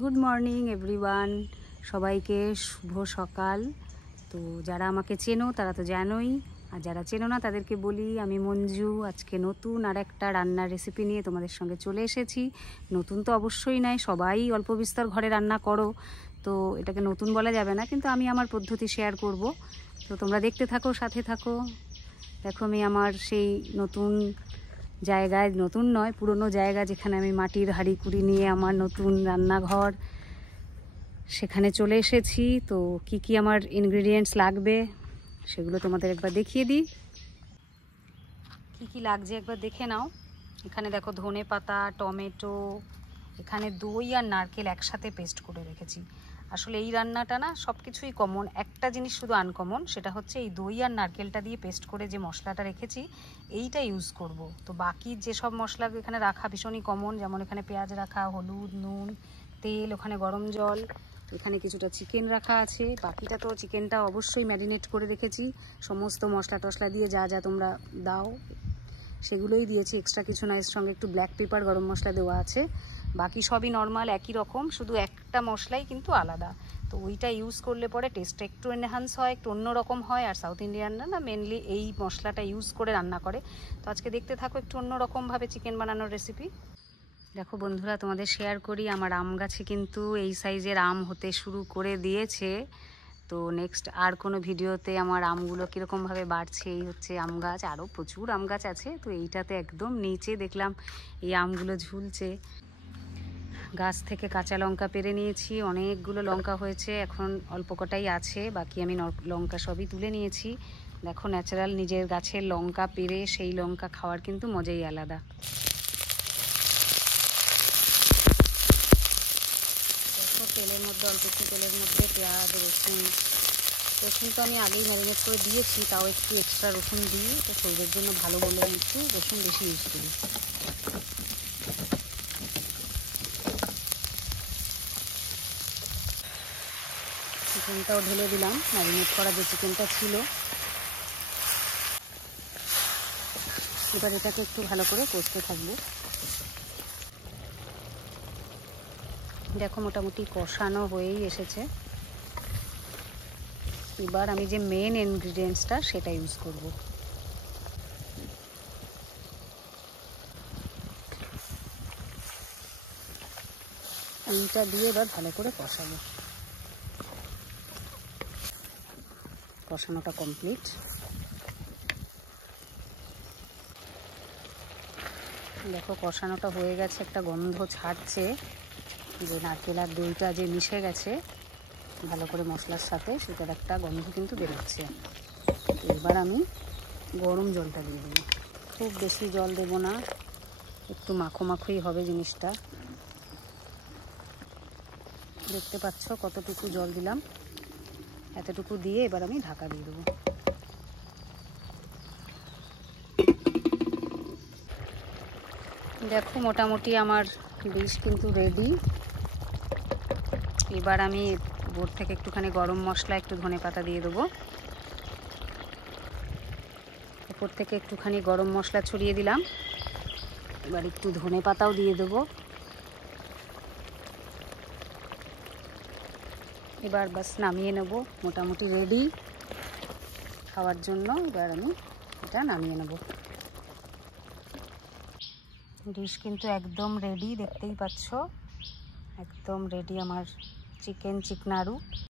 Good morning everyone, সবাইকে শুভ সকাল। তো যারা আমাকে চেনো তারা তো জানোই, আর যারা চেনো না তাদেরকে বলি আমি মঞ্জু। আজকে নতুন আর একটা রান্নার রেসিপি নিয়ে তোমাদের সঙ্গে চলে এসেছি। নতুন তো অবশ্যই নয়, সবাই অল্প বিস্তর ঘরে রান্না করো, তো এটাকে নতুন বলা যাবে না, কিন্তু আমি আমার পদ্ধতি শেয়ার করব। তো তোমরা দেখতে থাকো, সাথে থাকো। দেখো আমি আমার সেই নতুন জায়গায়, নতুন নয় পুরনো জায়গা, যেখানে আমি মাটির হাঁড়ি কুড়ি নিয়ে আমার নতুন রান্নাঘর, সেখানে চলে এসেছি। তো কি কি আমার ইনগ্রিডিয়েন্টস লাগবে সেগুলো তোমাদের একবার দেখিয়ে দিই। কি কি লাগছে একবার দেখে নাও। এখানে দেখো ধনে পাতা, টমেটো, এখানে দই আর নারকেল একসাথে পেস্ট করে রেখেছি। আসলে এই রান্নাটা না সব কিছুই কমন, একটা জিনিস শুধু আনকমন, সেটা হচ্ছে এই দই আর নারকেলটা দিয়ে পেস্ট করে যে মশলাটা রেখেছি এইটা ইউজ করব। তো বাকি যেসব মশলা এখানে রাখা ভীষণই কমন, যেমন এখানে পেঁয়াজ রাখা, হলুদ, নুন, তেল, ওখানে গরম জল, এখানে কিছুটা চিকেন রাখা আছে। বাকিটা তো চিকেনটা অবশ্যই ম্যারিনেট করে রেখেছি, সমস্ত মশলা টশলা দিয়ে যা যা তোমরা দাও সেগুলোই দিয়েছি, এক্সট্রা কিছু না। এর সঙ্গে একটু ব্ল্যাক পেপার, গরম মশলা দেওয়া আছে। বাকি সবই নর্মাল একই রকম, শুধু একটা মশলাই কিন্তু আলাদা। তো ওইটা ইউজ করলে পরে টেস্টটা একটু এনহ্যান্স হয়, একটু অন্যরকম হয়। আর সাউথ ইন্ডিয়ানরা না মেনলি এই মশলাটা ইউজ করে রান্না করে। তো আজকে দেখতে থাকো একটু অন্যরকমভাবে চিকেন বানানোর রেসিপি। দেখো বন্ধুরা, তোমাদের শেয়ার করি, আমার আম গাছে কিন্তু এই সাইজের আম হতে শুরু করে দিয়েছে। তো নেক্সট আর কোনো ভিডিওতে আমার আমগুলো কীরকমভাবে বাড়ছে, এই হচ্ছে আম গাছ। আরও প্রচুর আম গাছ আছে, তো এইটাতে একদম নিচে দেখলাম এই আমগুলো ঝুলছে। গাছ থেকে কাঁচা লঙ্কা পেরে নিয়েছি, অনেকগুলো লঙ্কা হয়েছে, এখন অল্প কটাই আছে, বাকি আমি লঙ্কা সবই তুলে নিয়েছি। দেখো ন্যাচারাল নিজের গাছের লঙ্কা পেরে সেই লঙ্কা খাওয়ার কিন্তু মজাই আলাদা। দেখো তেলের মধ্যে, অল্প একটু তেলের মধ্যে পেঁয়াজ, রসুন তো আমি আগেই ম্যারিনেট করে দিয়েছি, তাও একটু এক্সট্রা রসুন দিই, তো শরীরের জন্য ভালো বলে আমি একটু রসুন বেশি ইউজ করি। চিকেনটাও ঢেলে দিলাম, ম্যারিনেট করা যে চিকেনটা ছিল। এবার এটাকে একটু ভালো করে কষতে থাকবো। দেখো মোটামুটি কষানো হয়েই এসেছে। এবার আমি যে মেন ইনগ্রিডিয়েন্টসটা সেটা ইউজ করব। এইটা দিয়ে এবার ভালো করে কষাবো। কষানোটা কমপ্লিট। দেখো কষানোটা হয়ে গেছে, একটা গন্ধ ছাড়ছে, যে নারকেল আর দইটা যে মিশে গেছে ভালো করে মশলার সাথে, সেটার একটা গন্ধ কিন্তু বেরোচ্ছে। এবার আমি গরম জলটা দিয়ে দেবো। খুব বেশি জল দেবো না, একটু মাখো মাখোই হবে জিনিসটা। দেখতে পাচ্ছ কতটুকু জল দিলাম, এতটুকু দিয়ে এবার আমি ঢাকা দিয়ে দেবো। দেখো মোটামুটি আমার ডিশ কিন্তু রেডি। এবার আমি উপর থেকে একটুখানি গরম মশলা, একটু ধনে পাতা দিয়ে দেবো। উপর থেকে একটুখানি গরম মশলা ছড়িয়ে দিলাম, এবার একটু ধনে পাতাও দিয়ে দেবো। এবার বাস নামিয়ে নেব, মোটামুটি রেডি খাওয়ার জন্য। এবার আমি এটা নামিয়ে নেব। ডিশ কিন্তু একদম রেডি, দেখতেই পাচ্ছ একদম রেডি আমার চিকেন চিকনারু।